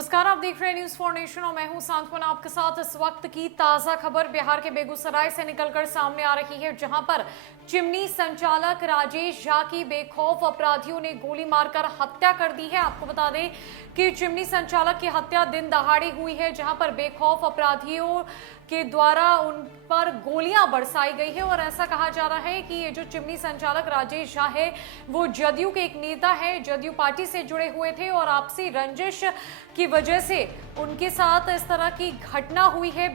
नमस्कार, आप देख रहे हैं न्यूज फॉर नेशन और मैं हूं सांत्वना आपके साथ। इस वक्त की ताजा खबर बिहार के बेगूसराय से निकलकर सामने आ रही है, जहां पर चिमनी संचालक राजेश झा की बेखौफ अपराधियों ने गोली मारकर हत्या कर दी है। आपको बता दें कि चिमनी संचालक की हत्या दिन दहाड़े हुई है, जहां पर बेखौफ अपराधियों के द्वारा उन पर गोलियां बरसाई गई है। और ऐसा कहा जा रहा है कि ये जो चिमनी संचालक राजेश झा है वो जदयू के एक नेता है, जदयू पार्टी से जुड़े हुए थे और आपसी रंजिश की वजह से उनके साथ इस तरह की घटना हुई है।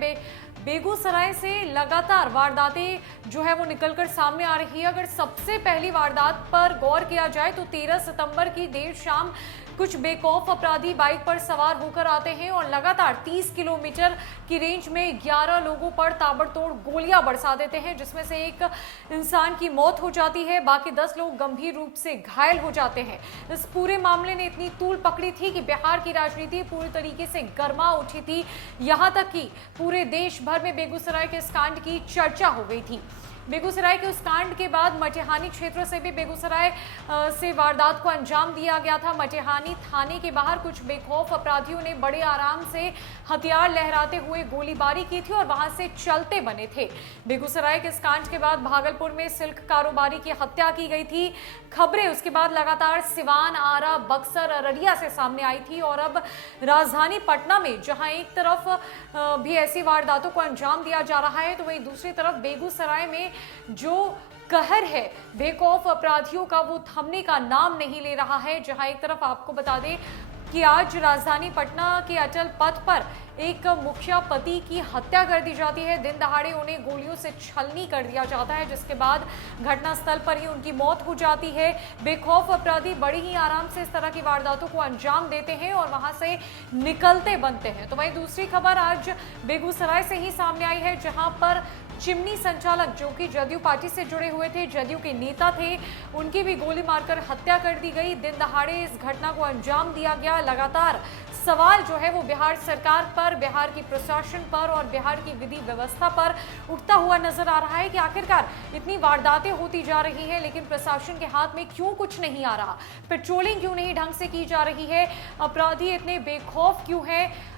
बेगूसराय से लगातार वारदातें जो है वो निकलकर सामने आ रही है। अगर सबसे पहली वारदात पर गौर किया जाए तो 13 सितंबर की देर शाम कुछ बेखौफ अपराधी बाइक पर सवार होकर आते हैं और लगातार 30 किलोमीटर की रेंज में 11 लोगों पर ताबड़तोड़ गोलियां बरसा देते हैं, जिसमें से एक इंसान की मौत हो जाती है, बाकी 10 लोग गंभीर रूप से घायल हो जाते हैं। इस पूरे मामले ने इतनी तूल पकड़ी थी कि बिहार की राजनीति पूरी तरीके से गर्मा उठी थी। यहां तक कि पूरे देश भर में बेगूसराय के इस कांड की चर्चा हो गई थी। बेगूसराय के उस कांड के बाद मटिहानी क्षेत्र से भी बेगूसराय से वारदात को अंजाम दिया गया था। मटिहानी थाने के बाहर कुछ बेखौफ अपराधियों ने बड़े आराम से हथियार लहराते हुए गोलीबारी की थी और वहां से चलते बने थे। बेगूसराय के इस कांड के बाद भागलपुर में सिल्क कारोबारी की हत्या की गई थी। खबरें उसके बाद लगातार सिवान, आरा, बक्सर, अररिया से सामने आई थी और अब राजधानी पटना में जहां एक तरफ भी ऐसी वारदातों को अंजाम दिया जा रहा है, तो वहीं दूसरी तरफ बेगूसराय में जो कहर है बेखौफ अपराधियों का वो थमने का नाम नहीं ले रहा है। जहां एक तरफ आपको बता दें कि आज राजधानी पटना के अटल पथ पर एक मुखिया पति की हत्या कर दी जाती है। दिन दहाड़े उन्हें गोलियों से छलनी कर दिया जाता है, जिसके बाद घटनास्थल पर ही उनकी मौत हो जाती है। बेखौफ अपराधी बड़ी ही आराम से इस तरह की वारदातों को अंजाम देते हैं और वहां से निकलते बनते हैं। तो वहीं दूसरी खबर आज बेगूसराय से ही सामने आई है, जहां पर चिमनी संचालक जो कि जदयू पार्टी से जुड़े हुए थे, जदयू के नेता थे, उनकी भी गोली मारकर हत्या कर दी गई। दिन दहाड़े इस घटना को अंजाम दिया गया। लगातार सवाल जो है वो बिहार सरकार पर, बिहार की प्रशासन पर और बिहार की विधि व्यवस्था पर उठता हुआ नजर आ रहा है कि आखिरकार इतनी वारदातें होती जा रही है लेकिन प्रशासन के हाथ में क्यों कुछ नहीं आ रहा, पेट्रोलिंग क्यों नहीं ढंग से की जा रही है, अपराधी इतने बेखौफ क्यों है।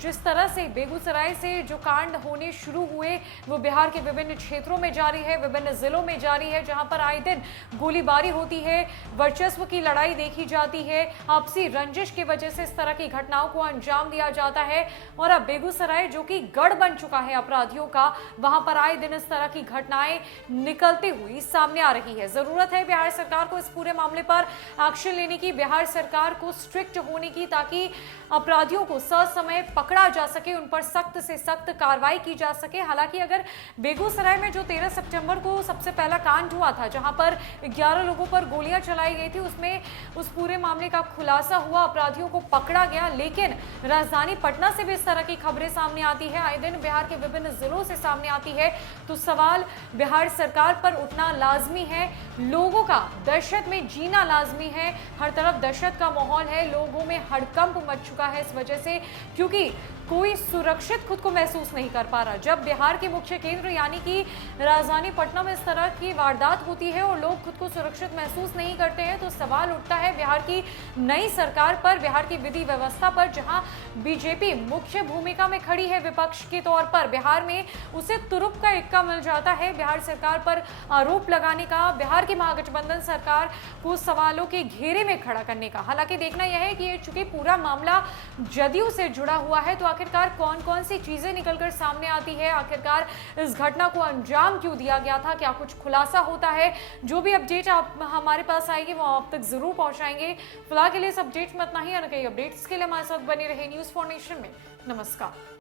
जिस तरह से बेगूसराय से जो कांड होने शुरू हुए वो बिहार के विभिन्न क्षेत्रों में जारी है, विभिन्न जिलों में जारी है, जहां पर आए दिन गोलीबारी होती है, वर्चस्व की लड़ाई देखी जाती है, आपसी रंजिश की वजह से इस तरह की घटनाओं को अंजाम दिया जाता है। और अब बेगूसराय जो कि गढ़ बन चुका है अपराधियों का, वहां पर आए दिन इस तरह की घटनाएं निकलती हुई सामने आ रही है। जरूरत है बिहार सरकार को इस पूरे मामले पर एक्शन लेने की, बिहार सरकार को स्ट्रिक्ट होने की, ताकि अपराधियों को ससमय पकड़ा जा सके, उन पर सख्त से सख्त कार्रवाई की जा सके। हालांकि अगर बेगूसराय में जो 13 सितंबर को सबसे पहला कांड हुआ था, जहां पर 11 लोगों पर गोलियां चलाई गई थी, उसमें उस पूरे मामले का खुलासा हुआ, अपराधियों को पकड़ा गया, लेकिन राजधानी पटना से भी इस तरह की खबरें सामने आती है, आए दिन बिहार के विभिन्न जिलों से सामने आती है। तो सवाल बिहार सरकार पर उठना लाजमी है, लोगों का दहशत में जीना लाजमी है। हर तरफ दहशत का माहौल है, लोगों में हड़कंप मच चुका है इस वजह से, क्योंकि कोई सुरक्षित खुद को महसूस नहीं कर पा रहा। जब बिहार के मुख्य केंद्र यानी कि राजधानी पटना में इस तरह की वारदात होती है और लोग खुद को सुरक्षित महसूस नहीं करते हैं, तो सवाल उठता है बिहार की नई सरकार पर, बिहार की विधि व्यवस्था पर, जहां बीजेपी मुख्य भूमिका में खड़ी है विपक्ष के तौर पर। बिहार में उसे तुरुप का इक्का मिल जाता है बिहार सरकार पर आरोप लगाने का, बिहार की महागठबंधन सरकार को सवालों के घेरे में खड़ा करने का। हालांकि देखना यह है कि चूंकि पूरा मामला जदयू से जुड़ा हुआ है, तो आखिरकार कौन कौन सी चीजें निकलकर सामने आती है, आखिरकार इस घटना को अंजाम क्यों दिया गया था, क्या कुछ खुलासा होता है। जो भी अपडेट आप हमारे पास आएगी वो आप तक जरूर पहुंचाएंगे। फिलहाल के लिए इस अपडेट में इतना ही, कई अपडेट्स के लिए हमारे साथ बने रहे न्यूज फॉर नेशन में। नमस्कार।